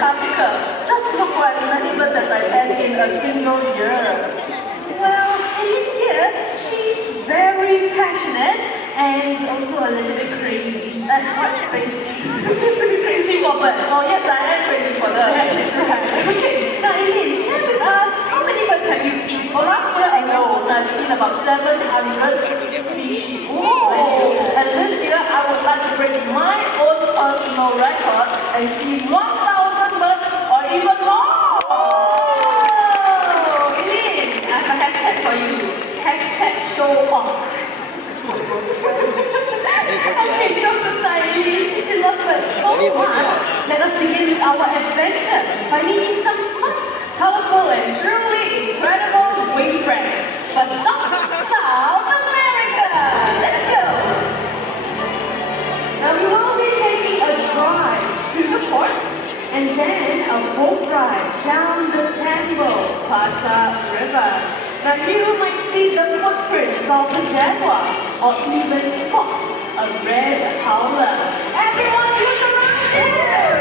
Antarctica. Just look what many birds that I had in a single year. Well, in here, she's very passionate and also a little bit crazy. That's not crazy. Crazy for birds. Oh yes, I am crazy for them. That's right. Okay, now Eileen, share with us, how many birds have you seen? For last year alone, I've seen about 700 species. Oh. And this year, I would like to break my own personal record and see 1,000 birds or even more. Oh, Eileen, I have a hashtag for you. Hashtag show off. Okay, so society, philosophers, so much. Let us begin with our adventure by meeting some fun, colorful, and truly incredible wing friends. But not South America! Let's go! Now we will be taking a drive to the port and then a boat ride down the Tambo Pata River. Now you might see the footprints of the jaguar or even spot a red howler. Everyone look around here!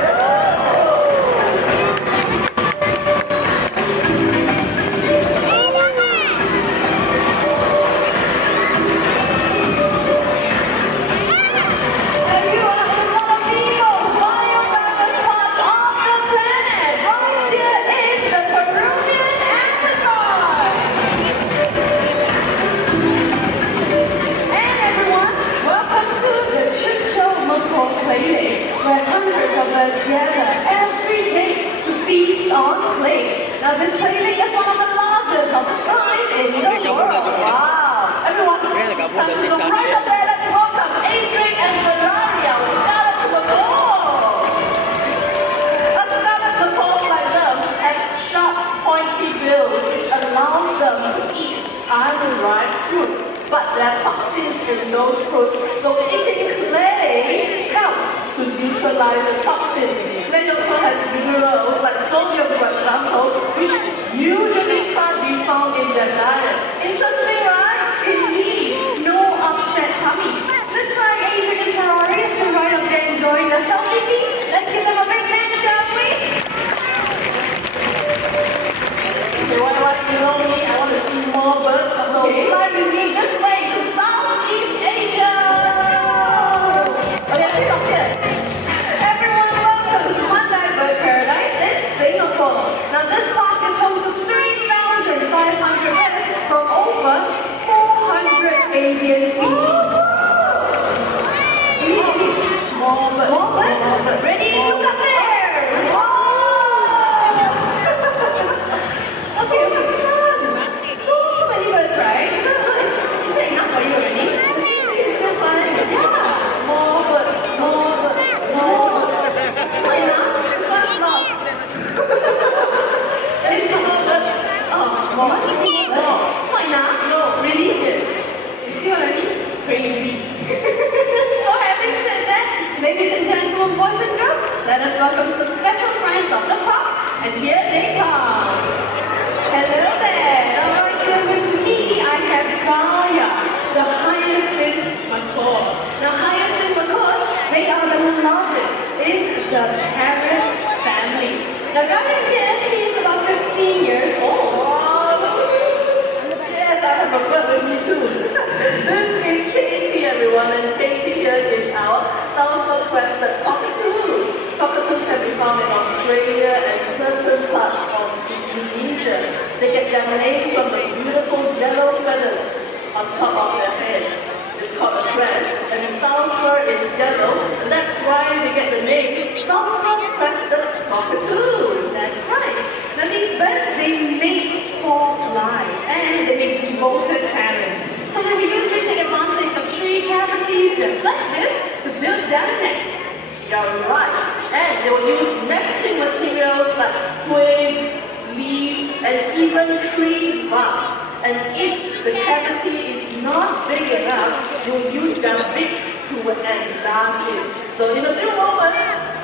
Where hundreds of us gather every day to feast on clay. Now this playlist is one of the largest of its kind in the world. Wow! Everyone, time to look right up there. Let's welcome Adrian and Valeria. Scarlett McCall. A Scarlett McCall like them has sharp, pointy bills which allows them to eat unripe fruits. But there are toxins in those fruits, so eating clay helps to neutralize the toxins. Clay also has minerals like sodium, for example, which usually can't be found in their diet. Interesting, right? Indeed, no upset tummy. Let's try Adrian and Ferrari to right up there enjoying the healthy feast. Let's give them a big hand, shall we? Okay, what about you know me? I want to see more birds. So fly with me this way to Southeast Asia. Okay, let's stop here. Everyone, welcome to Mandai Bird Paradise in Singapore. Now this park is home to 3,500 birds from over 400 avian species. More birds. More birds. Ready? Look up there. Wow. Okay, so many birds, right? Is that enough for you already? It's still fine. Yeah. More birds. More birds. More birds. Not enough? Not enough. There is more birds. Oh, more? No. Not enough? No. Really? You see already? Crazy. So having said that, ladies and gentlemen, boys and girls, let us welcome some special friends of the park. And here they come. Hello there. Alright, here with me, I have Gaia, the hyacinth macaw. Now, hyacinth macaws, they are the largest in the parrot family. Now, Gaia here, he is about 15 years old. Yes, I have a bird with me too. This is Katie, everyone, and Katie here is our south-western cockatoo. Cockatoos can be found in Australia and certain parts of Indonesia. They get their name from the beautiful yellow feathers on top of their heads. It's called a crest, and the sulfur is yellow, and that's why they get the name sulfur-crested cockatoo. That's right. Now these birds, they mate for life, and they make devoted parents. So they usually take advantage of tree cavities just like this to build their nest. You're right. And they will use nesting materials like twigs, leaves, and even tree bark. And if the cavity is not big enough, you'll use their beak to enlarge it. So in a few moments,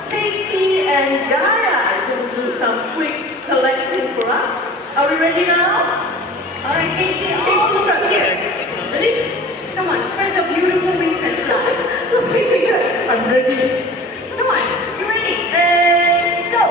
Katie and Gaia will do some quick collecting for us. Are we ready now? Alright, Katie, look up here. Ready? Come on, spread your beautiful wings and fly. Okay, good. I'm ready. Come on, you ready? And go!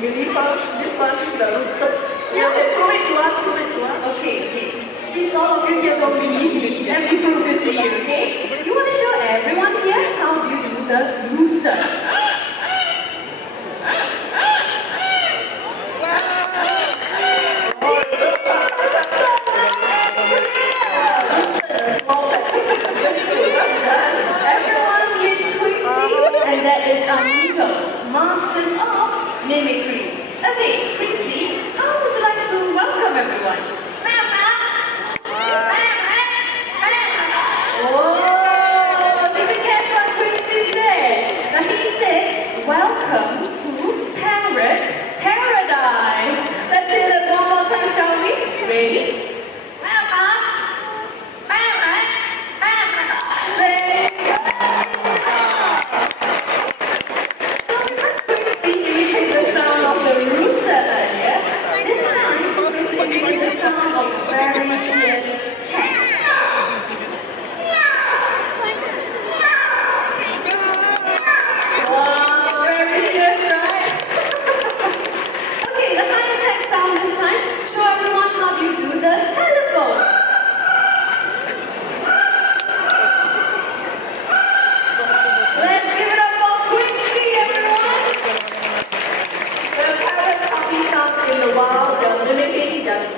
believe this one, the rooster. Yeah, okay, prove it to us, prove it to us. Okay. Please all of you here don't believe me. Let me prove it to you, okay? You want to show everyone here how you do the rooster. Everyone is Quincy, and that is Amigo, masters of mimicry. Okay, Quincy, how would you like to welcome everyone? Oh, did you catch what Quincy said? Now he said, welcome to Parrot Paradise. Let's do this one more time, shall we? Ready?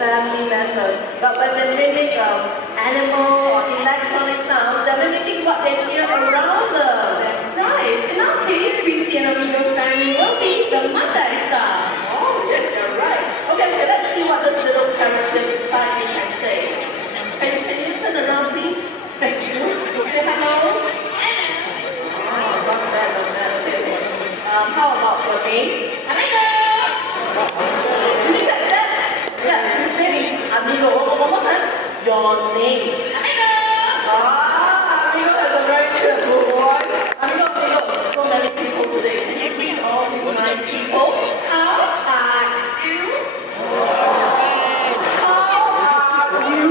Family members. But when they mimic animal or electronic sounds, they're mimicking what they hear around them. That's right. In our case, Quincy and Amigo's family will be the Mandai style. Oh, yes, you're right. Okay, let's see what this little parrot inside you can say. Can you turn around, please? Thank you. Say hello. Oh, not bad. Okay. How about your name? Amigo! Yeah, his name is Amigo. One more time. Your name. Amigo! Amigo has a very cheerful voice. Amigo. So many people today. Can you greet all these nice people? How are you? How are you?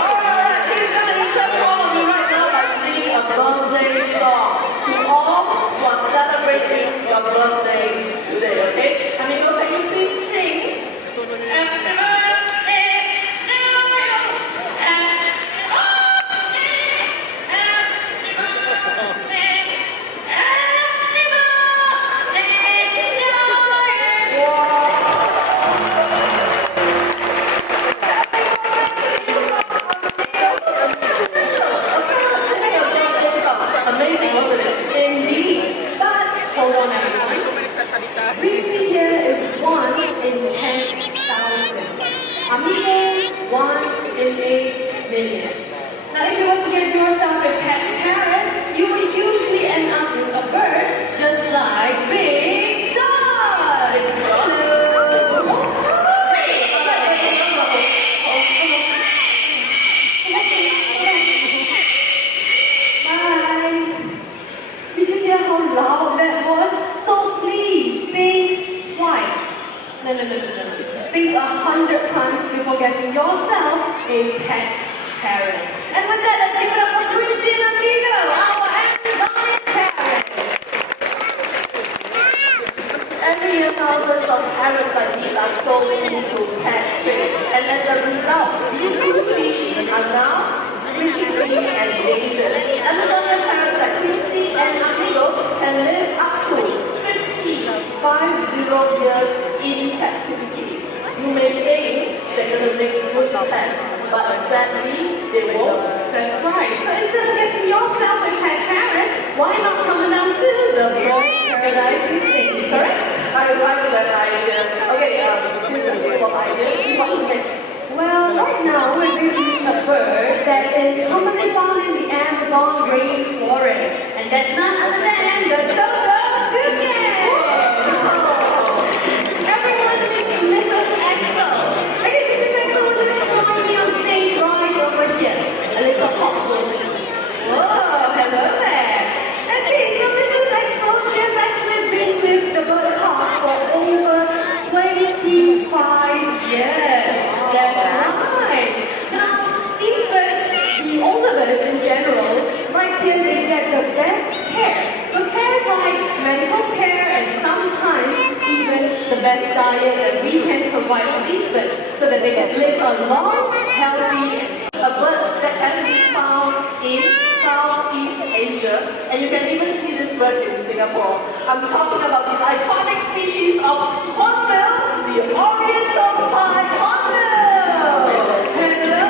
Alright, he's gonna interrupt all of you right now by singing a birthday song. To all who are celebrating your birthday today, okay? Amigo, can you please sing? Happy birthday to you. Amazing, wasn't it? Indeed. But hold on, everyone. Quincy here is 1 in 10,000. Amigo, 1 in 8 million. Now, if you want to get yourself a pet parrot, you will usually end up with a bird just like Big John. Bye. Did you hear how loud that was? So please, think twice. No. Think 100 times before getting yourself a pet parrot. And with that, let's give it up for Quincy and Amigo, our Amazonian parrot. Every year, thousands of parrots like these are sold into pet trade. And as a result, these two species are now critically endangered. Amazonian parrots like Quincy and Amigo can live up to 50 years in captivity. You may think they're going to make good pets, but sadly, they won't. That's right. So instead of getting yourself a pet parrot, why not come down to the Bird Paradise in Sydney, correct? I like that idea. Okay, here's a couple of ideas. What's next? Well, right now we're using a bird that is commonly found in the Amazon rainforest, and that's none other than the Dodo toucan. Everyone meet Mrs. Axel. Okay, Mrs. Axel, would you join me on stage right over here? A little hot woman. Whoa, hello there. Okay, so Mrs. Axel, she has actually been with the bird park for over 25 years. That's right. Now, these birds, the older birds in general, right here they get the best care. So care provide for these birds so that they can live a long, healthy, a bird that can be found in Southeast Asia, and you can even see this bird in Singapore. I'm talking about this iconic species of hornbill, the Oriental pied hornbill. Hello there.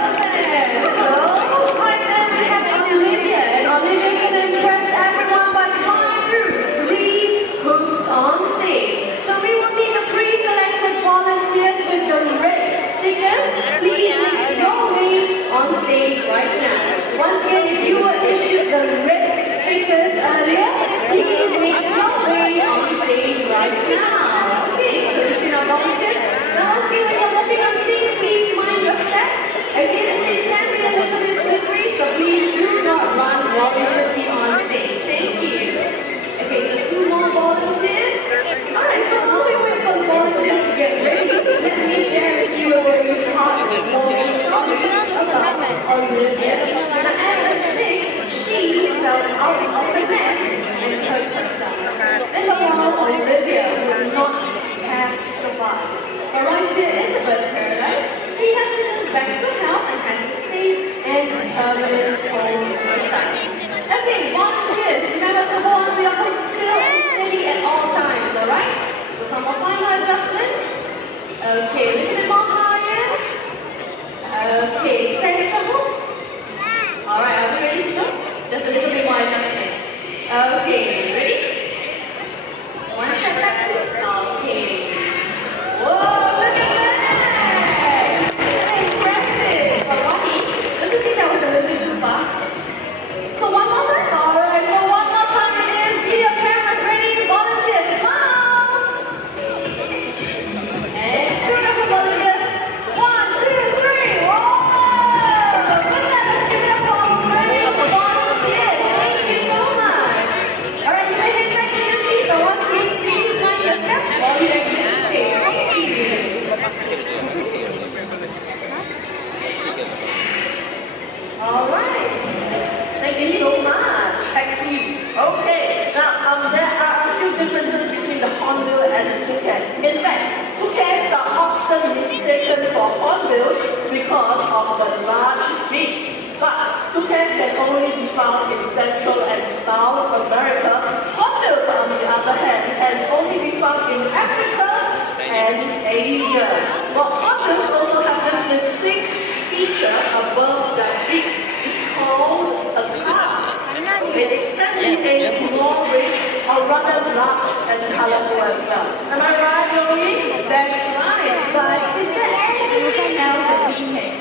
Hello. Hi there, we have Olivia, and Olivia can impress everyone by flying through 3 hoops on stage. So we will need the pre-selected volunteers with the red stickers. Please make your way on stage right now. Once again, if you were issued the red stickers earlier, please make your way on stage right now. Okay, so if you're not volunteers, now see when you're walking on stage, please mind your steps. Okay, the stage can be a little bit slippery, so please do not run while you're sitting on stage. Thank you. Okay, so 2 more volunteers. Alright, so while we wait for the volunteers to get ready, let me share with you a very heartwarming story about Olivia. Now, as a chick, she fell out of the nest and hurt herself. In the wild, Olivia would not have survived. But right here in the bird paradise, she has been back to health and has a safe and permanent home herself. Okay, volunteers, remember to hold on to your post still and steady at all times, alright? So some more final adjustments. Okay, a little bit more higher. Okay, stand up. Alright, are we ready to go? Just a little bit more adjustment. Okay, ready? 1 step back. Okay. Whoa, look at that! Impressive! But Bonnie, don't you think that was a little bit too fast? So one more time. Alright, so one more time again. Video cameras ready. Volunteers, smile! And turn up the volunteers. 1, 2, 3. Whoa! Good job. Let's give it up for our brave volunteers. Thank you so much. Alright, you may head back to your seat. So once you please mind your steps while you exit the stage. Thank you. Alright. Thank you so much. Back to you. Okay. Now, there are a few differences between the hornbill and the toucan. In fact, toucans are often mistaken for hornbills because of the large beak. But toucans can only be found in Central and South America. Hornbills, on the other hand, can only be found in Africa and Asia. But hornbills also have this distinct feature above their beak. It's called a clasp. It can be a small ring or rather large and colorful as well. Am I right, Joey? That's right. But is there anything else that we can?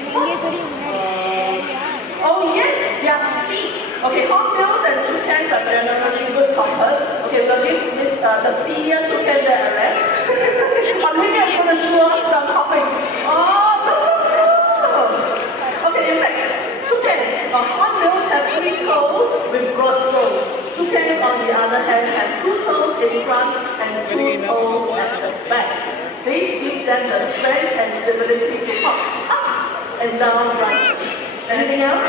Oh yes, yeah, feet. Okay, hornbills and toucans are generally good hoppers. Okay, we'll give this the senior toucan there a rest. Olivia is going to show us some hopping. Oh no! Okay, in fact, toucans, hornbills have 3 toes with broad soles. Toucans, on the other hand, have 2 toes in front and 2 toes at the back. This gives them the strength and stability to hop up and down right. Anything else?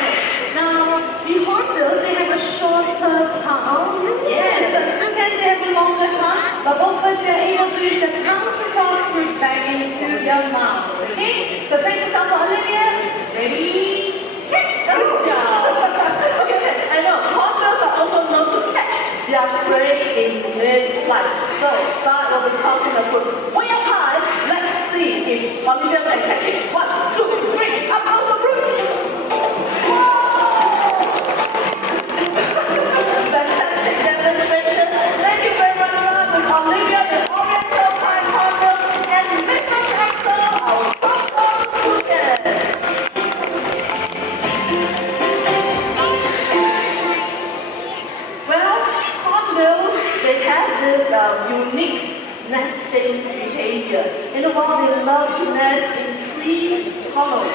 Now, the hornbills, they have a shorter tongue. Yes, the toucans, they have a longer tongue, but both birds, they're able to use their tongue to cross fruit back into their mouth. Okay? So thank you so much, Olivia. Ready? Catch! Good job! Okay, I know, hornbills are also known to catch their prey in mid-flight. So, start will be tossing the fruit way up high. Let's see if Olivia can catch it. 1, 2, 3, up on the fruit! Fantastic demonstration. Thank you very much, with Olivia, the Oriental pied hornbill, and Mr. Hector, our Purple toucan. Well, hornbills, they have this unique nesting behavior. In the wild, they love to nest in tree hollows.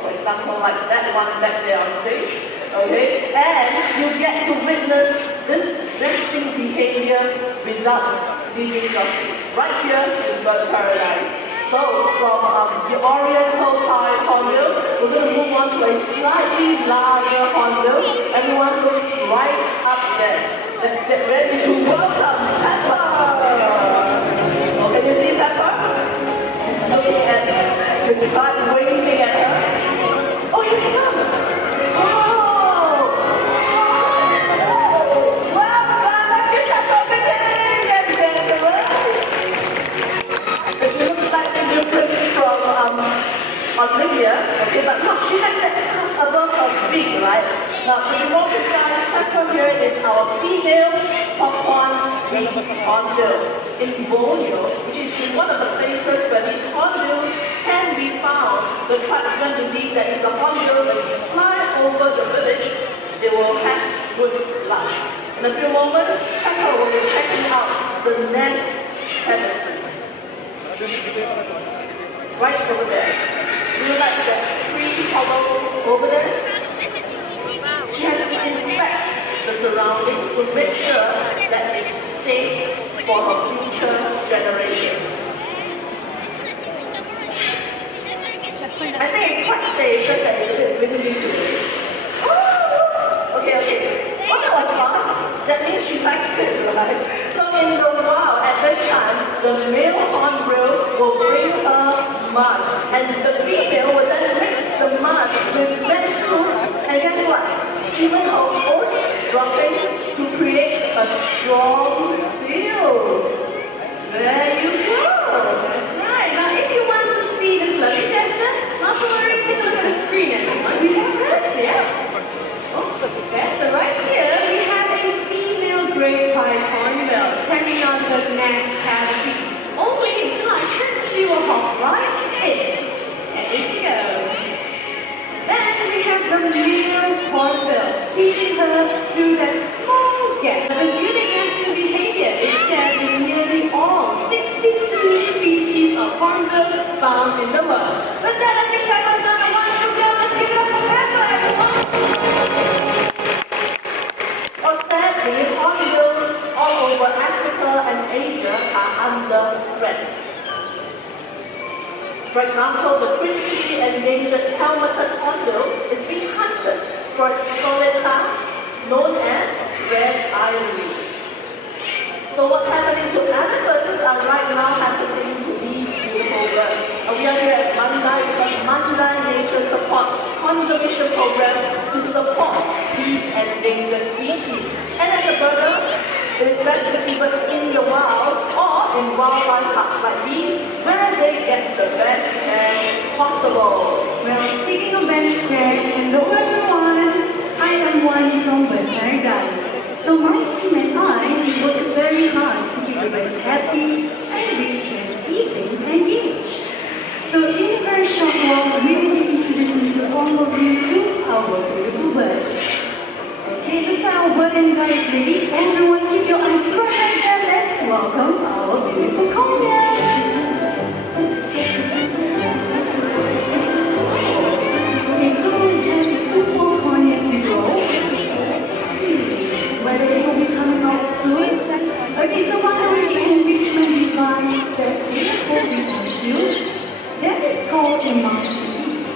For example, like that one back there on stage. Okay, and you get to witness this nesting behavior without leaving your seat. Right here in Bird Paradise. So from the Oriental pied hornbill, we're going to move on to a slightly larger hornbill. Everyone look right up there. Let's get ready to welcome Pepper. Can you see Pepper? hornbill in Borneo, which is one of the places where these hornbills can be found. The tribesmen believe that if the hornbill fly over the village, they will have good luck. In a few moments, Pepper will be checking out the nest tendency. Right over there. Do you like that tree hollow over there? She has to inspect the surroundings to make sure that it's safe for her future generations. I think it's quite safe, just that it's a bit windy today. Oh! Okay. Oh, that was fast. That means she likes it, right? So in the wild, at this time, the male hornbill will bring her mud, and the female will then mix the mud with vegetables, and guess what? Even her own droppings to create a strong seal. There you go. That's right. Now, if you want to see the fluffy gesture, not to worry, take a look at the screen, everyone. We have that, yeah. Oh, okay. So right here, we have a female gray pied hornbill checking on the nest cavity. Oh, wait, she will hop right in. There you go. Then we have the male hornbill feeding her through that small gap. The unique behavior is shared with nearly all 62 species of hornbills found in the world. With that, I think Pepper's done a wonderful job. Let's give it up for Pepper, everyone. Oh, sadly, hornbills all over Africa and Asia are under threat. For example, the critically endangered helmeted hornbill is being hunted for its solid tusk known as red ivory. So what's happening to elephants are right now happening to these beautiful birds. We are here at Mandai because Mandai Nature Support Conservation Program to support these endangered species. And as a birder, it is best to keep us in the wild or in wildlife parks like these, where they get the best care possible. Well, speaking of best care, hello everyone! I am Wani from Bird Paradise. So my team and I work very hard to keep the birds happy and rich and even engaged. So in a very short while, we will be introducing to all of you to our beautiful birds. Okay, look at our bird and guys ready. Everyone keep your eyes right there. Let's welcome our beautiful cornea. Okay, so we have 2 more corneas to go. Whether they will be coming out soon. Okay, so one of the enrichment device that we will be used, that is called a mouthpiece.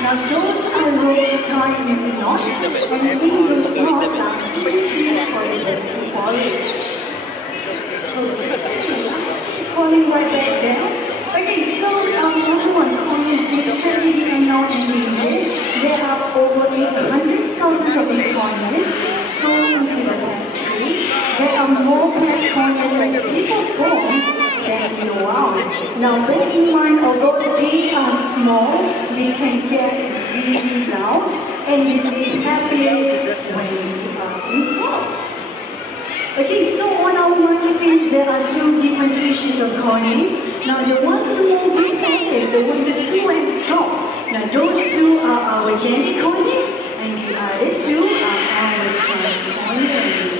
Now those are rolled tied with knots and in those knots are easy for the bird to follow. So calling right back there. Okay, so one cornea is very unknown in English. There are over 800,000 of these corneas sold into the country. There are more pet corneas than people form than in the wild. Now bear in mind, although they are small, they can get really loud and they is happiest when they are in flocks. Okay, so on our marketplace there are 2 different species of corneas. Now the one with the more green patches, the one with the 2 at the top. Now those 2 are our Jenny corneas and the other 2 are our Sunny corneas.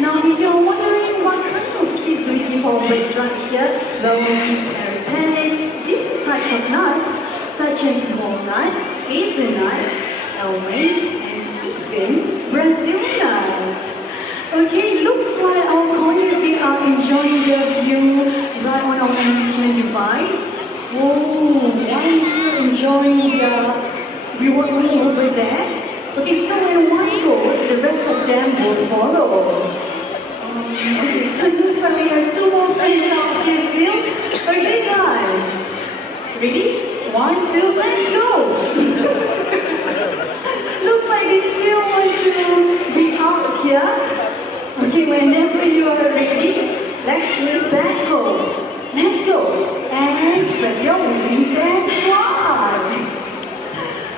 Now if you're wondering what kind of kids we keep our birds right here, well we keep berry pellets, different types of nuts such as walnuts, hazelnuts, almonds and even Brazil nuts. Okay, looks like our corneas, they are enjoying their view right on our enrichment device. Oh, why is he enjoying the reward room over there? Okay, so when one goes, the rest of them will follow. Okay, so looks like we have 2 more things out here still. Okay guys, ready? 1, 2, let's go! Looks like they still want to be out here. Okay, whenever you are ready, let's let that go. Let's go. And spread your wings and fly.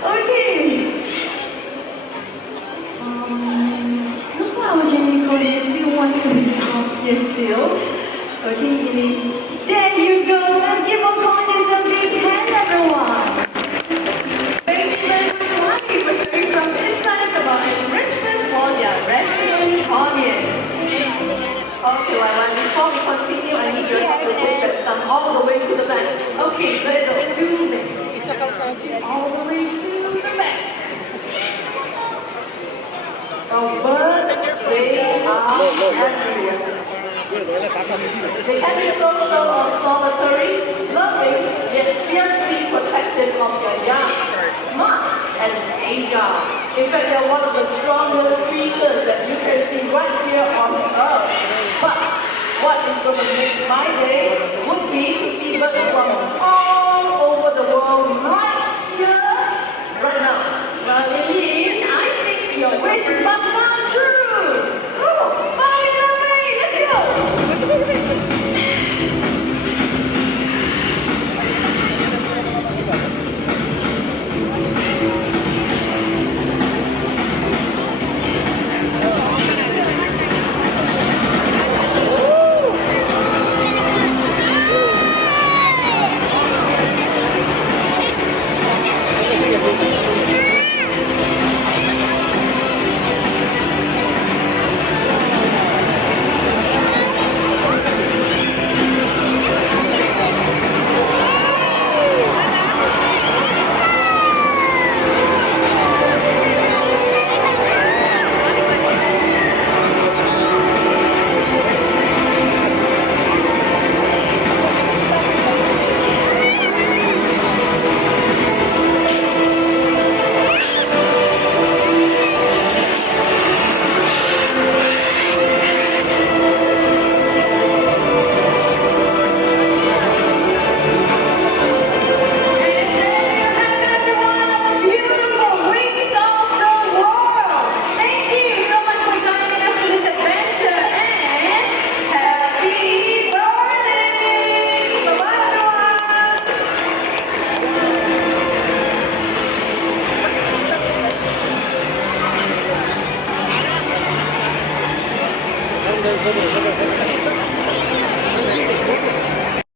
Okay. Look how Jenny still wants to be out here still. Okay, there you go. Let's give our corners a big hand, everyone. Thank you very much, Lucky, for sharing some insights about enrichment for their resident audience. Okay, well, before we continue, I need your help to take that song all the way to the back. Okay, let's go. Do this. All the way to the back. From birds, they are everywhere. They can be social or solitary, loving, yet fiercely protective of their young, smart and agile. In fact, they're one of the strongest creatures that you can see right here on Earth. But what is going to make my day would be to see birds from all over the world right here, right now. Well, Lily, I think your wish is about to come true. Oh, fire away, let's go.